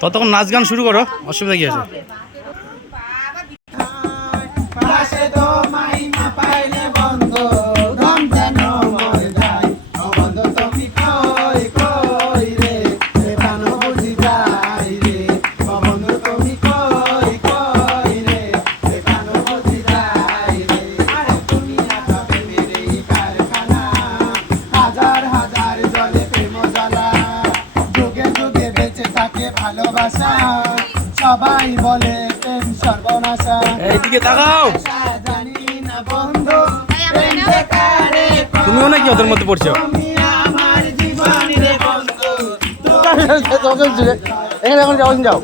ততক্ষণ নাচ গান শুরু করো, অসুবিধা কি আছে? সবাই বলে প্রেম সর্বনাশা, এইদিকে তাকাও। জানি না বন্ধু তুমিও নাকি ওদের মধ্যে পড়ছো? আমার জীবন রে বন্ধু, এখানে এখন যাও।